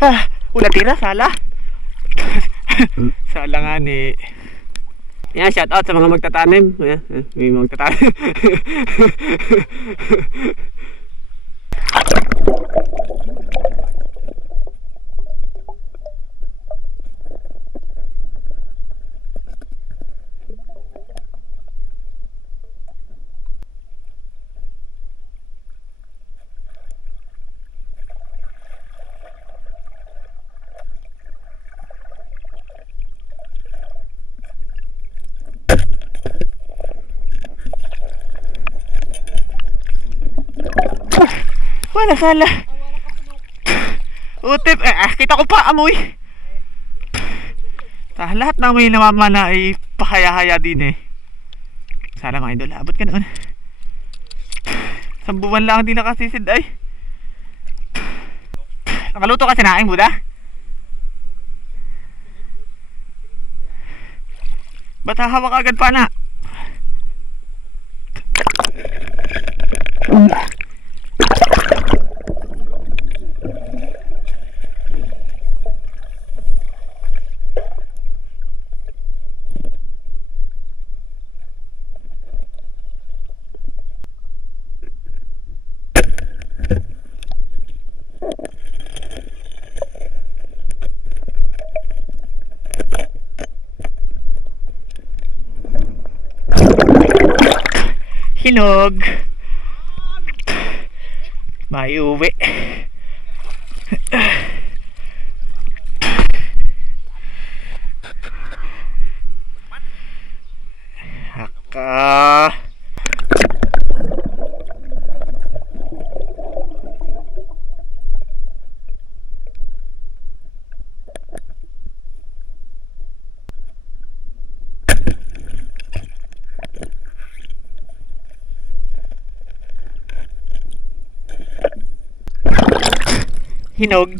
Ulat tira, sala. Sala nga ni. Yan, shout out sa mga magtatanim. May magtatanim. Wala sala. Utip, kita ko pa amoy. Lahat na may namamana ay pakaya-haya din eh. Sana mga idol, abot ka noon. Sambuan lang hindi nakasisid ay. Nakaluto ka sinaing Buda? Ba't hahawak agad pa na? Hinog. May uwi. Haka. Hinog.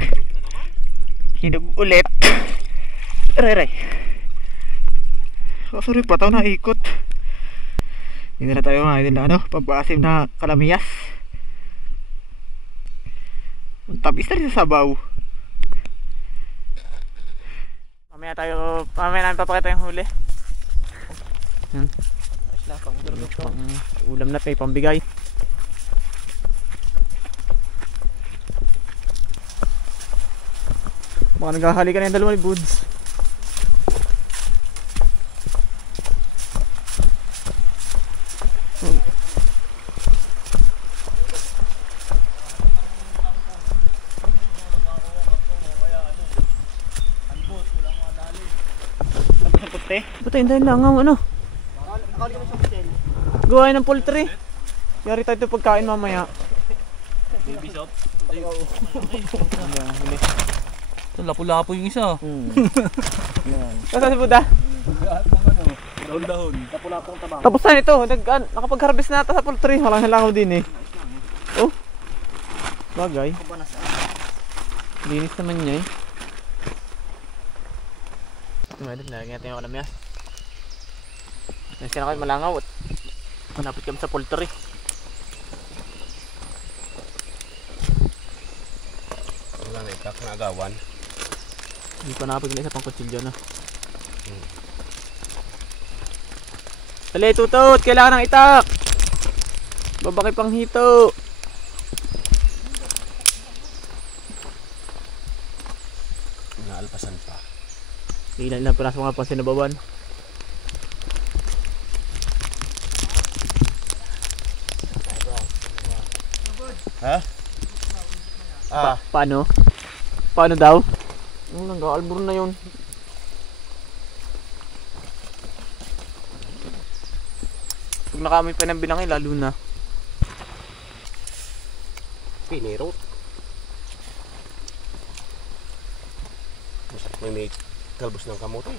Hinog ulit. Aray. Sorry pa tao na ikot. Hindi na tayo mga idol na pampasim na kalamiyas. Ang tamis na rin sa sabaw. Mamaya namin papakita yung huli. Ulam na may pambigay. Baka naghahali ka na yung dalawa ni Buds. Buta hintayin lang ang ano. Gawain ng poultry. Yari tayo ito pagkain mamaya. Baby shop. Ito lapu-lapu yung isa. Saan si Buda? Dahon-dahon. Tapos na ito. Nakapag-harvest na ata sa poultry. Walang halangaw din eh. Oh. Bagay. Linis naman niya eh. Tumadit na. Ganyan tayo yung kalamyas. Nansin na kayo malangaw. Malapit kami sa poultry. Wala na itak na agawan. Hindi pa nakapagla isa pang kutsilyo na. Dali tutot! Kailangan ng itak! Babaki pang hito! Naalpasan pa. Ilan pa nasa mga pansinabawan. Ha? Paano? Paano daw? Nag-aalbur na yun. Pag nakamoy pa ng bilangin, lalo na. Pinirot. May talbos ng kamote.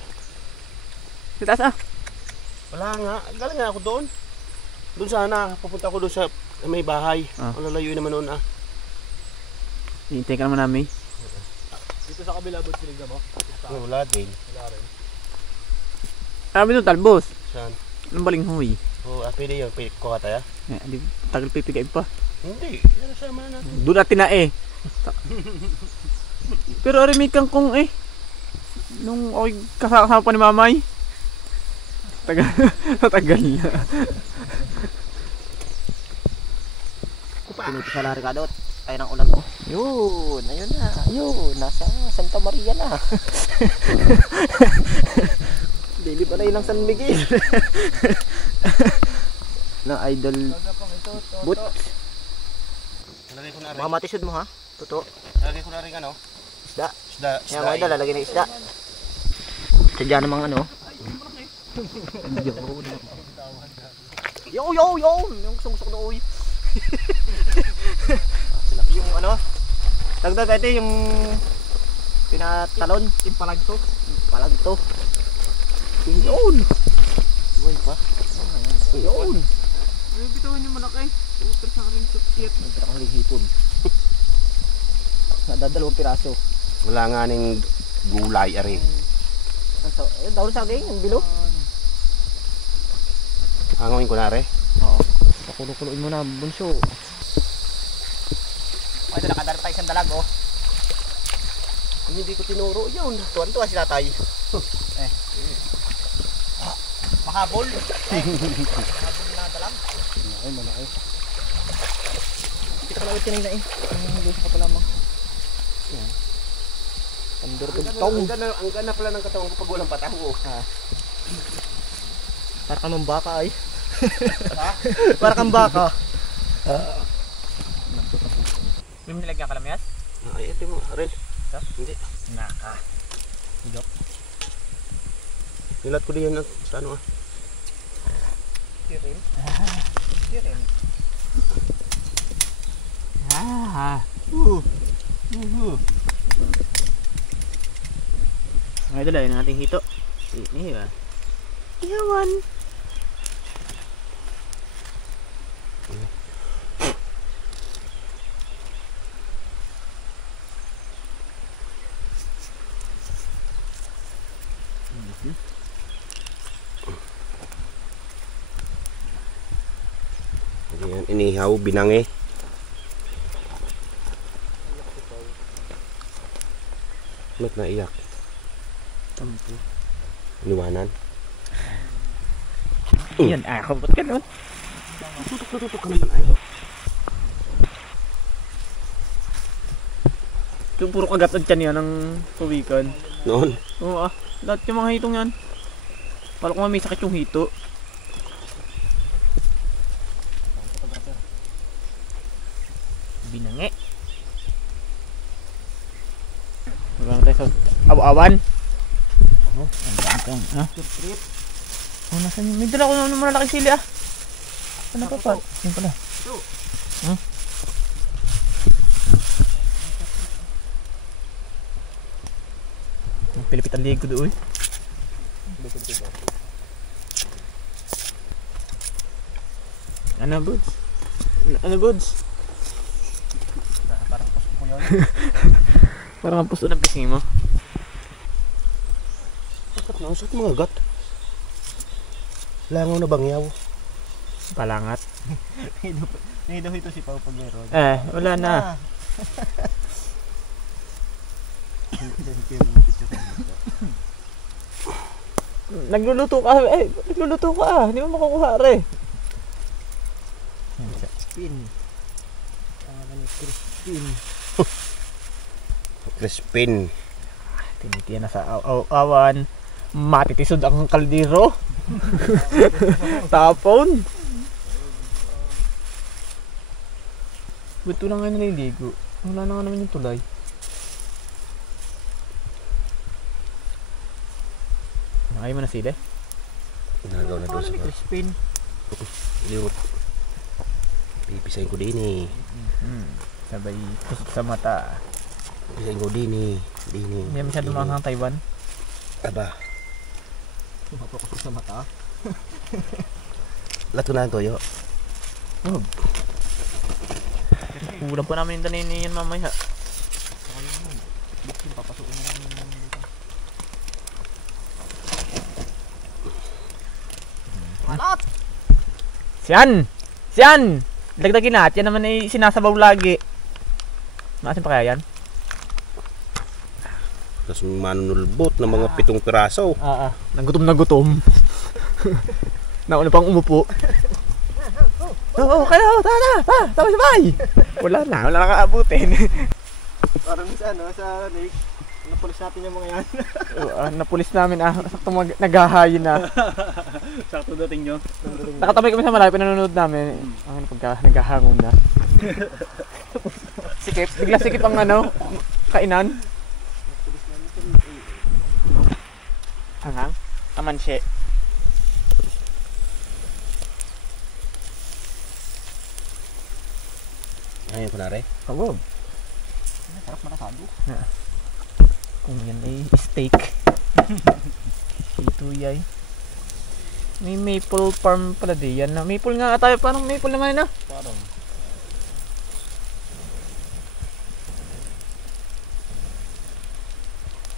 Sa taas ah? Wala nga. Galing nga ako doon. Doon sana. Pupunta ako doon sa may bahay. Ang lalayo naman noon ah. Hintay ka naman namin. Dito sa kabila bud sinigda mo? Wala din. Wala rin. Sabi doon talbos. Saan? Anong baling huy? Oo, pwede yun. Pwede ko kata ya? Hindi, tagal pipigay pa. Hindi. Yan sama natin. Doon natin na eh. Pero ari may kangkong eh. Nung ako'y kasama pa ni mamay. Tagal na. Pinito sa Ricardo. Ay ng ulan mo. Yun, ayun na. Ayun, nasa Santa Maria na. Dili pa na yun ng San Miguel. Na idol boot. Lagay ko na rin. Mga matisod mo ha? Totoo. Lagay ko na rin ano. Isda. Isda. Yan mga idol, lalagay na isda. Sadya namang ano. Yo! Yung gusto na uy. Yung ano. Dagdag ito yung pinatalon. Yung palagto. Palagto. Yun! Buhay pa. Yun! Ay, bitawan yung malaki. Super sa kaming supkit. Nagtara kong hipon. Nadadalawang piraso. Wala nga ning gulay ari. Ayun, daw sa saging, yung bilo. Hangawin ko na rin. Oo. Pakulo-kuloin mo na, bunso. Ay, ito nakadala tayo isang dalag, oh. Kung hindi ko tinuro yun. Tuwan-tuwa si tatay. Mahabol. Mahabol na dalag. Malaki. Kita ko lang ulit na eh. Ang lusa ka pa lamang. Yan. Pandurtugtong. Ang gana pala ng katawan ko pag walang pataho. Para kang baka ay. Para kang baka. May nilagyan ka lamyas? Ay, ito mo. Rin. Hindi. Naka. Nilat ko din yan sa ano ah. Sirim. Sirim. Ngayon ito lang yung ating hito. Ini ba? Iyawan. Ayan, inihaw, binangi. Ba't naiyak? Tampo. Inuwanan. Yan, ako ba't ka nun? Tutok ka naman ay. Ito puro kagatad yan yan ng pawikan. Noon. Oo ah. Lahat yung mga hitong yan. Wala ko may sakit yung hito. Binangi. Magkano tayo sa aw-awan. Oh, ang ha? Oh, nasan yun? May dala ko naman malalaking sili ah. Ano pa pa? Yung pala. Huh? Pilipit ang liig ko doon. Ano buds? Ano buds? Parang puso ko yun. Parang ang puso ng pising mo. Bakit na? Saan mga gat? Langaw na bangyaw. Palangat. Hindi daw ito si Pao pag meron. Wala na. Nagluluto ka. Nagluluto ka ah. Hindi mo makukuha re. Crispin. Crispin. Crispin. Tinitiyan na sa awan. Matitisod ang kaldero. Tapon. Ba't lang nga naliligo? Wala na nga naman yung tulay. Ayaw mo na sila? Nagaw na doon sa Crispin. liwot. Pipisahin ko din eh. Sabay kusot sa mata. Pipisahin ko din eh. Hindi masyado maanghang Taiwan. Aba. Mapakusok sa mata. Lahat ko na ang toyo. Kulang po namin yung danin yan mamaya. Papasukin na namin dito. Palat! Siyan! Siyan! Dagdagin natin. Yan naman ay sinasabaw lagi. Maasin pa kaya yan? Tapos manunulbot ng mga 7 piraso. Nagutom na gutom. Nauna pang umupo. Oo, kayo, tara, sabay-sabay. Wala na kakaabutin. Parang sa lake. Napulis natin yung mga yan. Napulis namin sakto naghahayin na. Sakto dating nyo. Nakatabay kami sa malayo, pinanonood namin. Pagka naghahangom na. Bigla sikip ang kainan. Hangang? Kamansi. Ayun ko na rin. Oo. Sarap makasado. Kung yan ay steak. Ito yay. May maple farm pala di yan na. Maple nga tayo, parang maple naman na. Parang.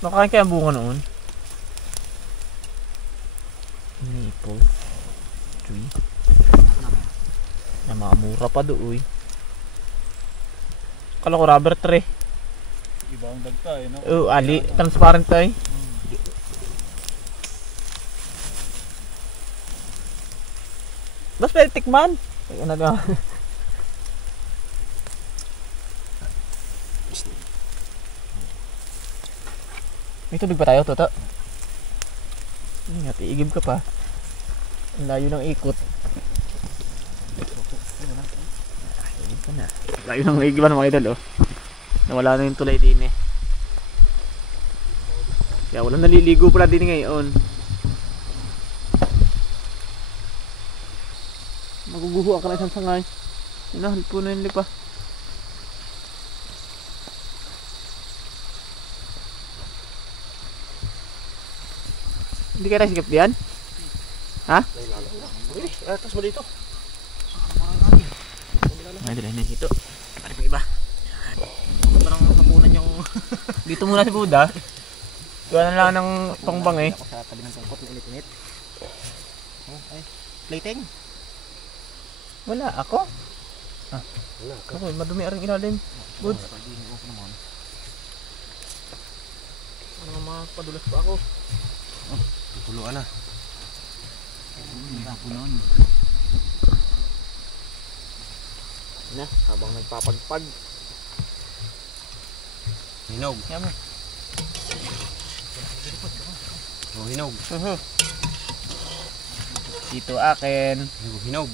Makakain kaya ang bunga noon. Maple tree. Na mga mura pa doon. Kala ko rubber tree. Ibang dagta eh, no? Oo, ali. Transparent tayo. Bas pwede tikman. Ano na? May tubig pa tayo, Toto? Ingat, iigib ka pa. Ang layo ng ikot. Iigib ka na. Layo ng iigiban mga idol, oh. Nawala na yung tulay din eh. Kaya walang naliligo pala din ngayon. Maguguho ka na isang sangay. Inahalpo na yung lipa. Hindi kaya tayo sikap diyan? Ha? Tapos mo dito. Ay, dala na dito. Ano pa iba? Parang hapunan yung... Dito muna si Buda. Gawa na lang ng pangbang eh. Ako sa tabi ng tungkot na init-init. Ay, plating. Wala ako. Wala ka. Ako, madumi ang ilalim. Bud. Ano nga mga padulas pa ako? Tuluan na. Na, habang nagpapagpag. Hinog. Yan mo. Oh, hinog. Dito akin. Hinog.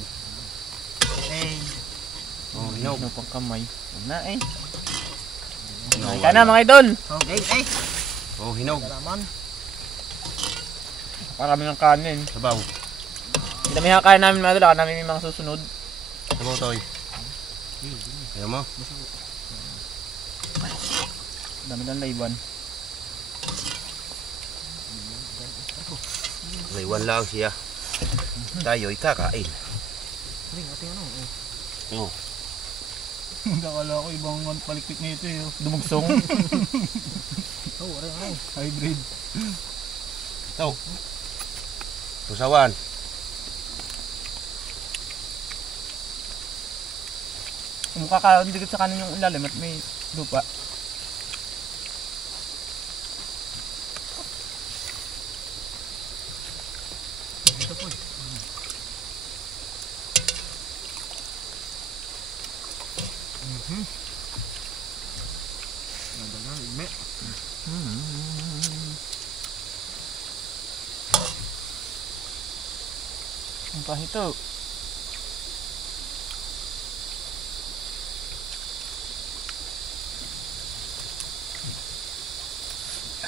Oh, hinog. Ano pang kamay? Huwag na eh. Hinog. Kaya na mga idol. Okay, ay. Oh, hinog. Salaman. Marami ng kanin. Sabaw. Dami ang kain namin mga idol. Baka namin may mga susunod. Sabaw, Toy. Ayaw mo? Dami ng layban. Laywan lang siya. Tayo'y kakain. Oh. Nakala ko ibang palikpik nito eh. Dumugsong. Oh, ay. Hybrid. Ito. Tusawan. Mukha ka dikit sa kanin yung ilalim at may lupa. Ito po. Nadalang igme. Ang pahito.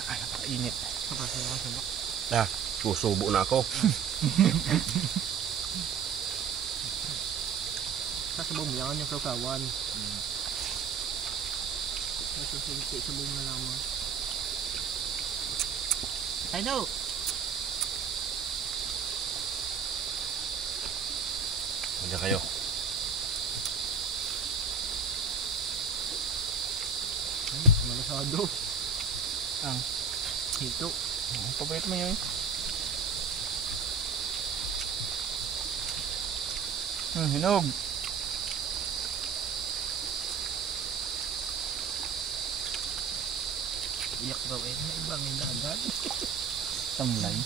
Ay, napakainit. Susubo na ako. Sa bumiyangan yung kaukawan. Sa bum na lamang. I know. Hindi kayo. Malasado. Ang Hito. pabayot mo yun. Hinog. Iyak daw eh. May ibang agad. Tamlay.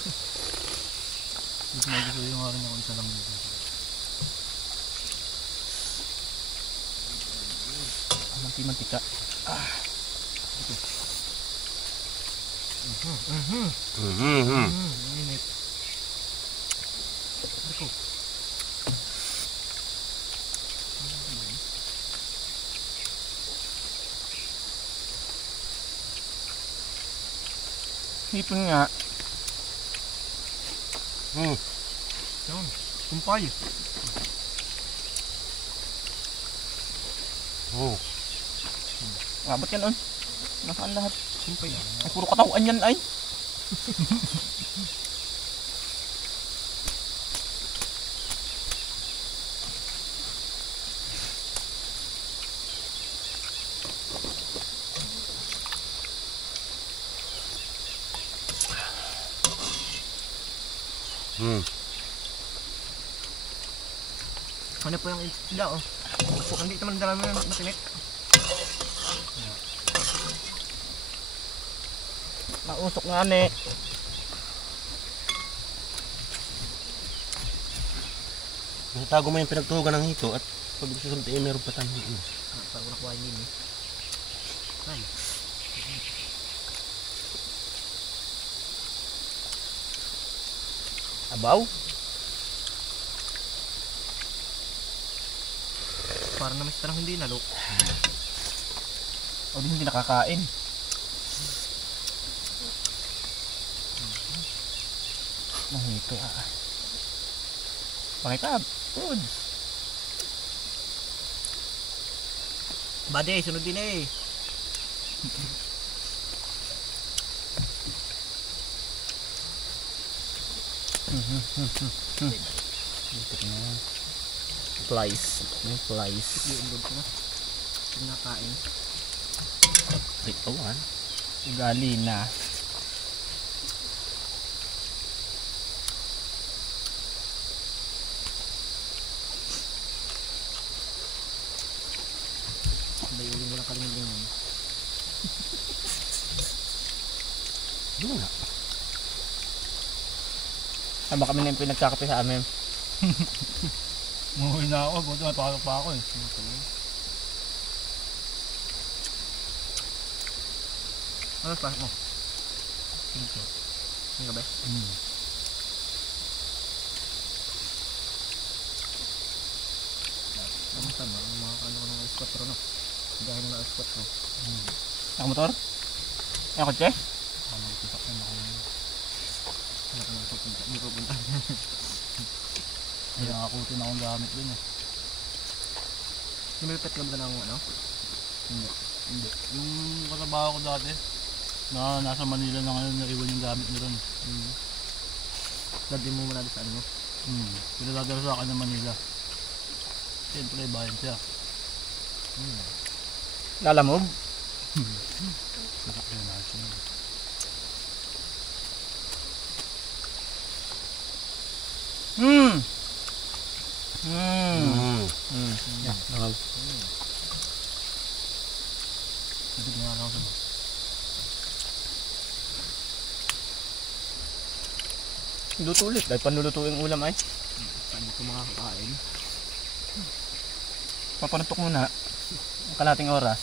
Gusto na gusto yung nga rin ako isa lang dito. Mantika. Init. Ako. Hipon nga. Yun. Kumpay. Abot yan on. Nasaan lahat? Kumpay. Ay, puro katawan yan ay. Ano po yung isda oh? Hindi naman dami yung matinit. Nausok nga ni. Natago mo yung pinagtuhugan ng hito at pag susunod eh meron pa tayong Parang nakuha yun eh. Ay. Abaw. Parang namis tarang hindi nalok. O di hindi nakakain. Mahito ah. Pangitap. Good. Bade, sunod din eh. Flies. May flies. Yung ko na. Pinakain. Ritawan. Ugali na. Bayulin mo lang kalingan-lingan. Yun nga. Tama kami na yung pinagkakape sa amin. Muhuy na ako. Buti may pasok pa ako eh. Ano pa mo? Pinto. Ang gabi? Ano tama? Ang mga kano ko ng alas 4 no? Dahil ng alas 4. Nakamotor? Yung kotse? Ano itisak na ako yun? Ano ka nang pupunta? Hindi pupunta. Ay, nakakutin akong gamit dun eh. Lumilipit ka ba ng ano? Hindi. Hindi. Yung katrabaho ko dati, na nasa Manila na ngayon, naiwan yung gamit niya ron. Dati mo muna sa ano? Pinaladala sa akin ng Manila. Siyempre, bayan siya. Lalamog? Sakya na siya. Hindi ko nga lang sa mga. Luto ulit. Dahil panluluto yung ulam ay. Saan ko makakain? Papanutok muna. Ang kalating oras.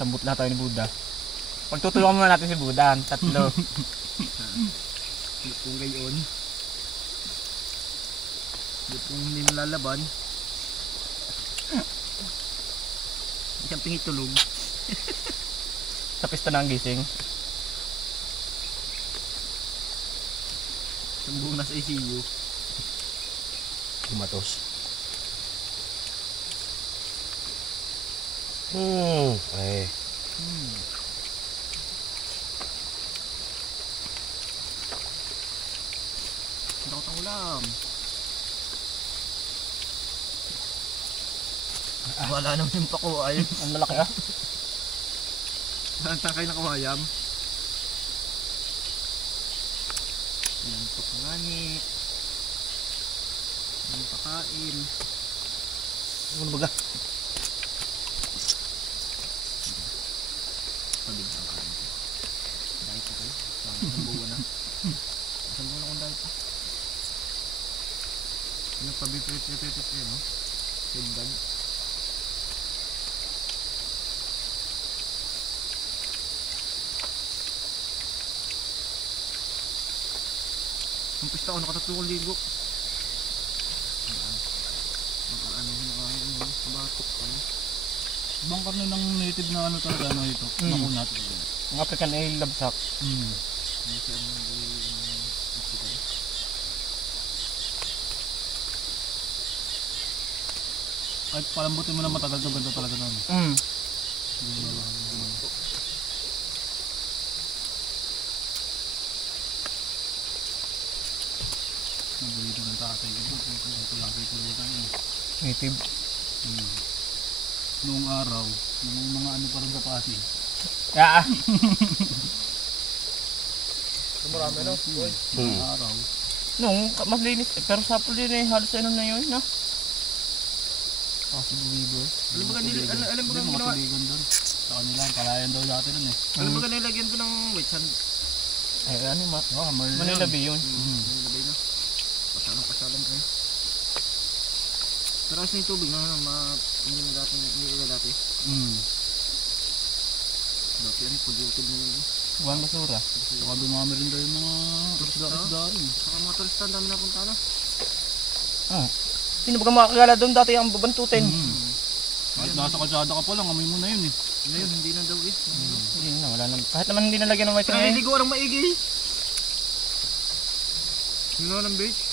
Sambut lahat tayo ni Buddha. Pagtutulungan muna natin si Buddha. Tatlo. Kung gayon. Kung hindi nalalaban. Isang pingitulog. Sa pista na ang gising. Isang buong nasa ICU. Kumatos. Ay. Takot ang ulam. Wala naman yung pakuay. Ang malaki ah. Saan takay na kawayam? Nantok nga ni. Ang pakain. Ano baga? Pabigyan ka rin. Dahil ko kayo. Isang buwan na. Isang buwan akong dahil pa. Yung pabipit-pit no? Tigdan. Ang pista ako nakatatlong ligo. Kabatok ano. Ibang karne ng native na ano talaga ano ito. Makunat. Ang African ay labsak. Kahit palambutin mo na matagal to ganito talaga nun. Nabalito ng tatay ko. Ito lang ito lang. Native. Noong araw, noong mga ano pa rin sa Pasig. Ah! Marami no? Noong araw. Nung mas linis. Pero sapul din eh. Halos ano na yun, no? Pasig River. Alam ba kanila? Alam ba kanila? Mga tubigan doon. Sa kanila, palayan daw dati nun eh. Alam ba kanila lagyan ko ng white sand? Ay, ano ma? Manila Manila Bay yun. Manila Bay na. Pasalang kayo. Pero kasi yung tubig na hindi na dati, hindi na dati. Dati ano, polluted na yun. Buwan basura. Saka dumami rin daw yung mga isda rin. Saka mga turista, ang dami napunta na. Sino ba makakagala doon dati ang babantutin? Kahit nasa kalsada ka pa lang, amoy mo na yun eh. Ngayon, hindi na daw eh. Hindi na, wala na. Kahit naman hindi nalagyan ng white sand eh. Naliligo ng maigi. Yun na ng beach.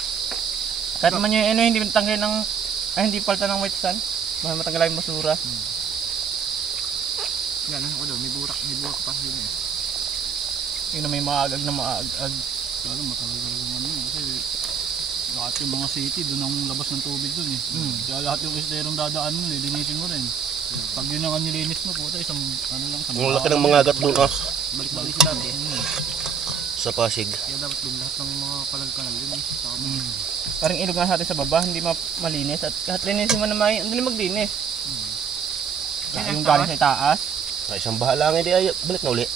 Kahit naman yung ano, hindi tanggal ng... Ay, hindi palta ng white sand. Mahal matanggal yung basura. Yan, ako daw, may burak pa yun eh. Yun na may maagag na maagag. Kaya matagal yung ano yun, kasi lahat yung mga city, doon ang labas ng tubig doon eh. Kaya lahat yung isderong dadaan mo, lilinisin mo rin. Pag yun ang nilinis mo, puta, isang ano lang. Ang laki ng mga agat doon Balik-balik sila dati. sa Pasig. Kaya dapat doon lahat ng mga kalal-kalal yun eh. Parang ilog nga natin sa baba, hindi malinis. At kahit linisin mo na may, hindi maglinis. Yung galing sa itaas. Sa isang bahala nga, di ay balik na uli.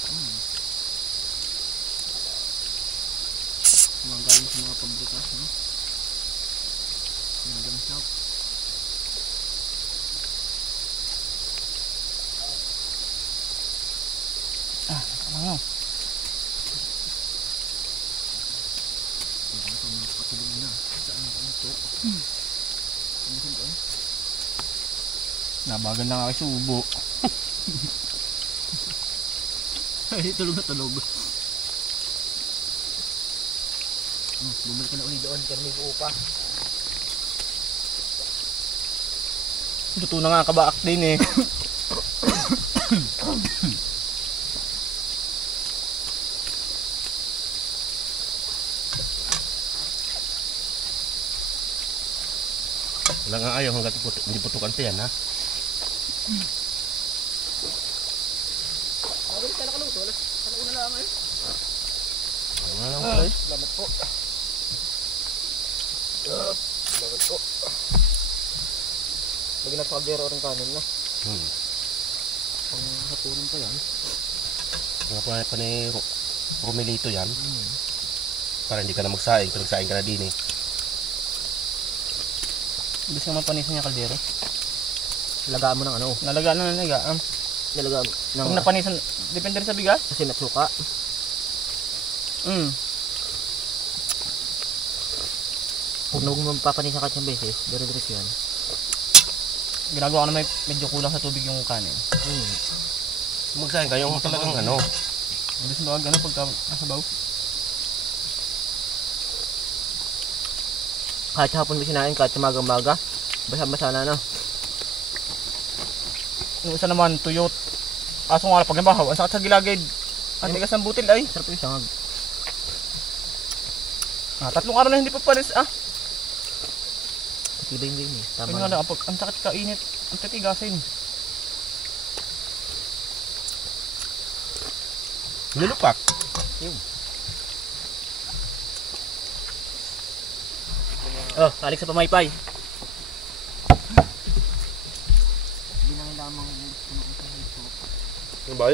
Mga galing sa mga pabrika, no? Mga gum shop. Ano? Patulog na. Saan ang ito? Nabagal na nga kay subo. Ay, tulog na tulog. Bumalik ka na uli doon, kaya may buo pa. Luto na nga kabaak din eh. Wala nga ayaw hanggang hindi putukan pa yan ha. Mabilis ka nakaluto, ano na lang eh. Wala lang pala eh. Salamat po. Salamat po. Lagi na sa kaldero rin kanin na. Pang hatunan pa yan. Mga pa ni Romelito yan. Para hindi ka na magsaing, kung nagsaing ka na din eh. Ibig nga mapanisan niya kaldero. Lagaan mo ng ano? Nalagaan na nalagaan. Nalagaan ng... Kung napanisan, depende rin sa bigas. Kasi natsuka. Huwag na huwag mo mapapanisan kahit ng beses. Dire-diretso yan. Ginagawa ko na may medyo kulang sa tubig yung kanin. Kung magsaing ka, yung talagang ano. Bilis na ano pagka nasabaw. Kahit hapon mo sinain, kahit umaga-umaga. Basa-basa na no. Yung isa naman, tuyot. Aso nga pag nabahaw, ang sakit sa gilagid. Ang tigas ng butil ay. Sarap yung sangag. Tatlong araw na hindi pa pares Matibay din eh. Tama. Tama. Nga na, kapag ang sakit kainit, ang titigasin. Nilupak. Oh, talik sa pamaypay. Ano ba